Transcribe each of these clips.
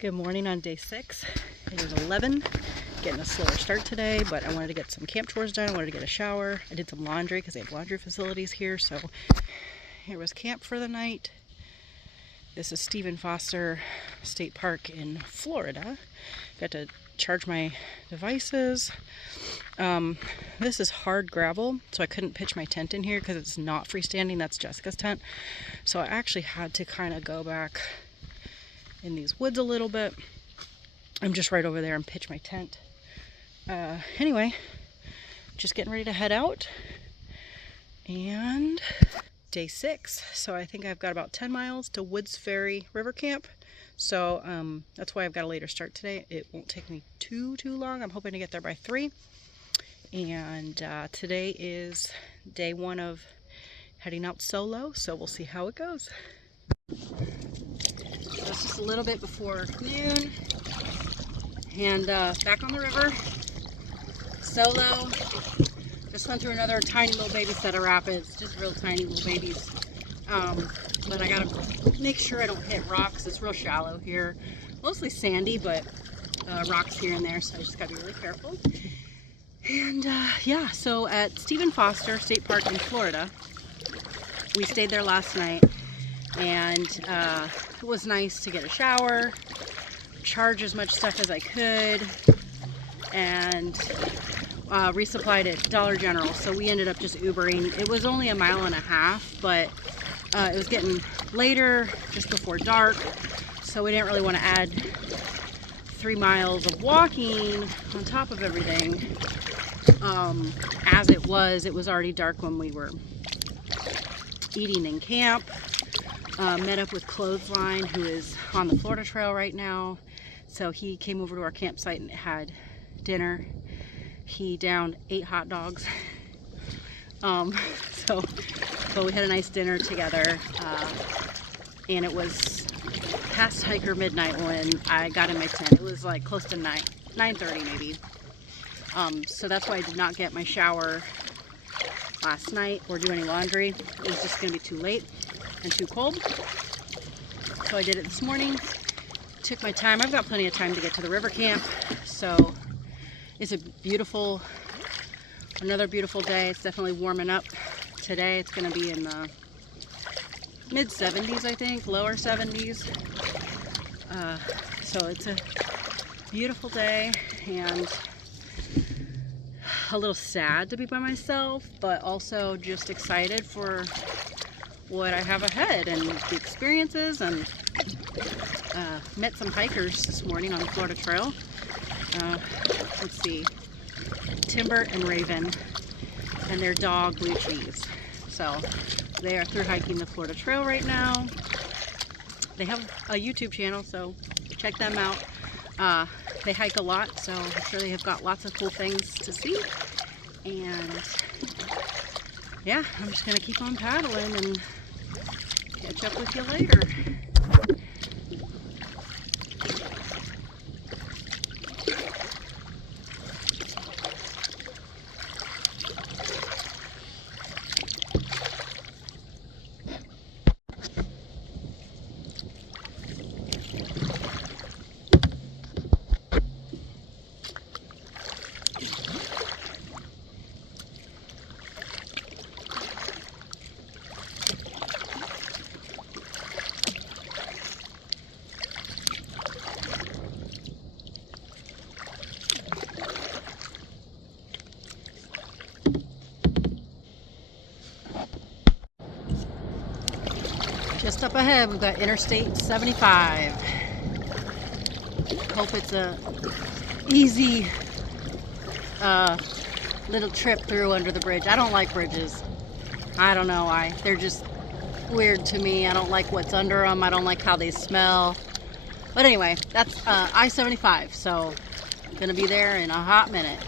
Good morning on day 6. It is 11. Getting a slower start today, but I wanted to get some camp chores done. I wanted to get a shower. I did some laundry because they have laundry facilities here. So here was camp for the night. This is Stephen Foster State Park in Florida. Got to charge my devices. This is hard gravel, so I couldn't pitch my tent in here because it's not freestanding. That's Jessica's tent. So I actually had to kind of go back in these woods a little bit. I'm just right over there and pitch my tent. Anyway, just getting ready to head out. And day 6. So I think I've got about 10 miles to Woods Ferry River Camp. So that's why I've got a later start today. It won't take me too long. I'm hoping to get there by 3. And today is day 1 of heading out solo. So we'll see how it goes. So it's just a little bit before noon, and back on the river, solo. Just went through another tiny little baby set of rapids, just real tiny little babies. But I gotta make sure I don't hit rocks. It's real shallow here, mostly sandy, but rocks here and there, so I just gotta be really careful. And yeah, so at Stephen Foster State Park in Florida, we stayed there last night. And it was nice to get a shower, charge as much stuff as I could, and resupplied at Dollar General. So we ended up just Ubering. It was only 1.5 miles, but it was getting later, just before dark, so we didn't really want to add 3 miles of walking on top of everything. As it was already dark when we were eating in camp. Met up with Clothesline, who is on the Florida Trail right now. So he came over to our campsite and had dinner. He downed 8 hot dogs. So we had a nice dinner together. And it was past hiker midnight when I got in my tent. It was like close to 9:30 maybe. So that's why I did not get my shower last night or do any laundry. It was just gonna be too late and too cold. So I did it this morning. Took my time. I've got plenty of time to get to the river camp. So it's another beautiful day. It's definitely warming up today. It's gonna be in the mid 70s, I think, lower 70s. So it's a beautiful day and a little sad to be by myself, but also just excited for what I have ahead and the experiences, and met some hikers this morning on the Florida Trail. Let's see, Timber and Raven and their dog Blue Cheese. So they are through hiking the Florida Trail right now. They have a YouTube channel, so check them out. They hike a lot, so I'm sure they have got lots of cool things to see. And yeah, I'm just gonna keep on paddling and catch up with you later. Just up ahead, we've got Interstate 75. Hope it's a easy little trip through under the bridge. I don't like bridges. I don't know why. They're just weird to me. I don't like what's under them. I don't like how they smell. But anyway, that's I-75, so I'm gonna be there in a hot minute.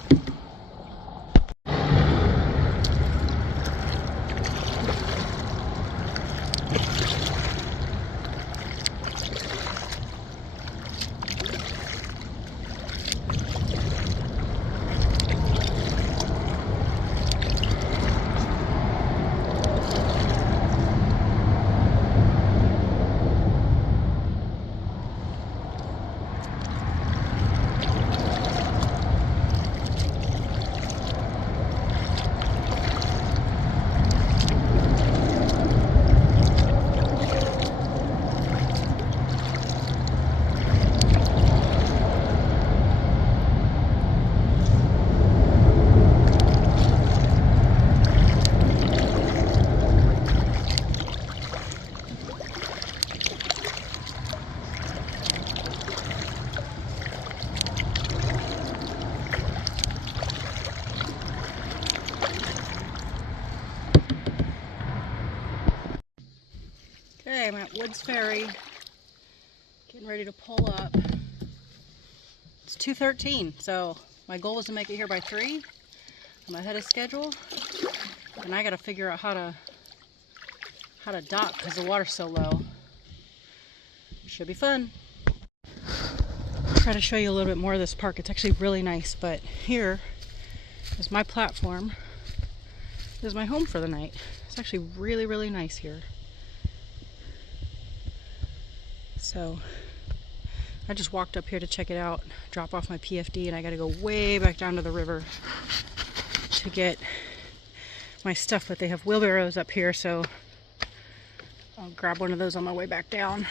Woods Ferry. Getting ready to pull up. It's 2:13, so my goal was to make it here by 3. I'm ahead of schedule, and I gotta figure out how to dock because the water's so low. Should be fun. Try to show you a little bit more of this park. It's actually really nice, but here is my platform. This is my home for the night. It's actually really, really nice here. So I just walked up here to check it out, drop off my PFD, and I gotta go way back down to the river to get my stuff, but they have wheelbarrows up here, so I'll grab one of those on my way back down.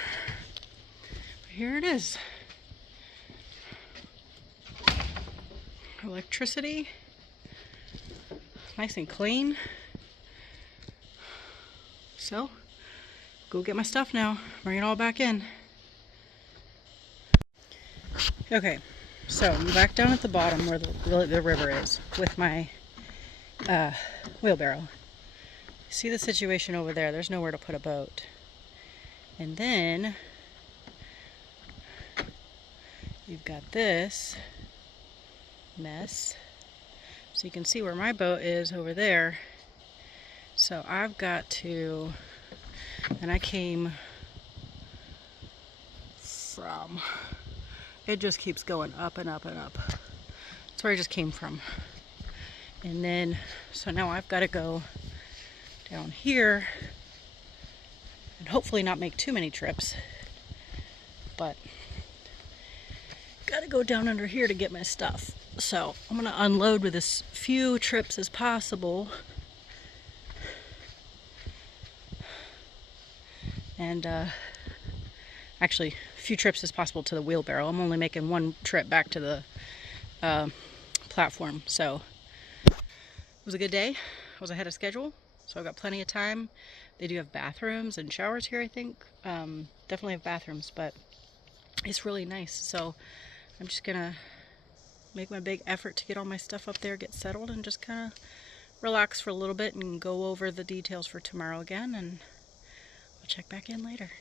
But here it is. Electricity, nice and clean. So, go get my stuff now, bring it all back in. Okay, so I'm back down at the bottom where the river is with my wheelbarrow. See the situation over there? There's nowhere to put a boat. And then you've got this mess. So you can see where my boat is over there. So I've got to, and I came from, it just keeps going up and up and up. That's where I just came from. And then, so now I've got to go down here and hopefully not make too many trips, but got to go down under here to get my stuff. So I'm going to unload with as few trips as possible. And actually, a few trips as possible to the wheelbarrow. I'm only making one trip back to the platform. So it was a good day. I was ahead of schedule, so I've got plenty of time. They do have bathrooms and showers here, I think. Definitely have bathrooms, but it's really nice. So I'm just gonna make my big effort to get all my stuff up there, get settled, and just kind of relax for a little bit and go over the details for tomorrow again, and I'll check back in later.